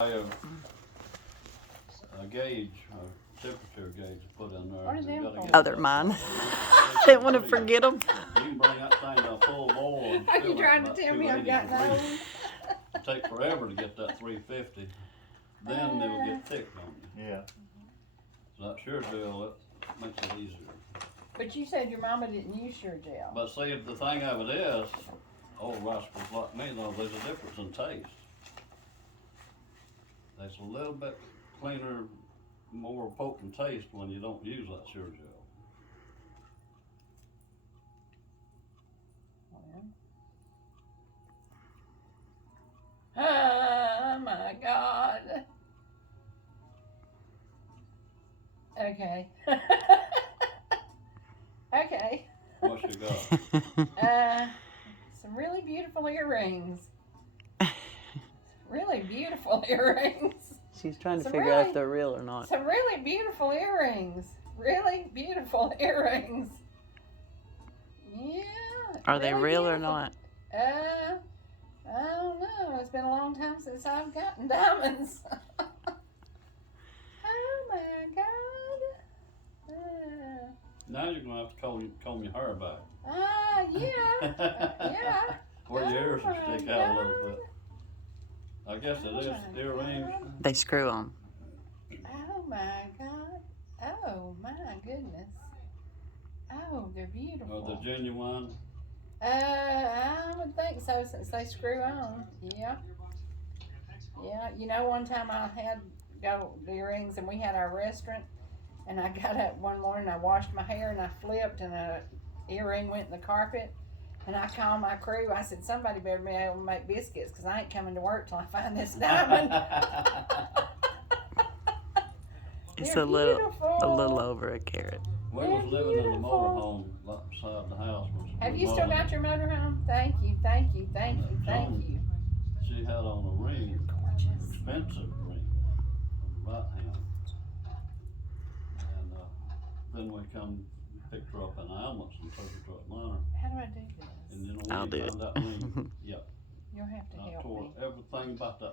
A gauge, a temperature gauge to put in there. What are them You gotta for? get Oh, they're that- mine. Didn't want to forget them. You can bring that thing to a full boil. and Are you still trying to about tell me I've 280 got degrees. those? It take forever to get that 350. Then they'll get thick on you. Yeah. So that sure gel, it makes it easier. But you said your mama didn't use sure gel. But see, the thing of it is, old rascals like me know there's a difference in taste. There's a little bit cleaner, more potent taste when you don't use that sure gel. Oh my God. Okay. Okay. What you got? Some really beautiful earrings. Really beautiful earrings. She's trying to Some figure out really- if they're real or not. Some really beautiful earrings. Really beautiful earrings. Yeah. Are they really real or beautiful. not? I don't know. It's been a long time since I've gotten diamonds. Oh my God. Now you're gonna have to comb your hair back. Yeah. Yeah. Where your ears will Oh my stick out a little bit. I guess it Oh is my earrings. God. They screw on. Oh my God. Oh my goodness. Oh, they're beautiful. Are they genuine? I would think so since they screw on. Yeah. Yeah. You know, one time I had gold earrings and we had our restaurant and I got up one morning, I washed my hair and I flipped and a earring went in the carpet. And I called my crew. I said, somebody better be able to make biscuits because I ain't coming to work till I find this diamond. It's They're a little beautiful. over a carat. We was living in the motorhome right beside the house. Have you still got your motorhome? Thank you, thank you, thank you, thank you. She had on a ring, Gorgeous. expensive ring, on the right hand. And then we come picked her up in an ambulance and took her to Atlanta. How do I do this? And then when I'll we do found it. that ring, yep, You'll have to I help tore me. everything about that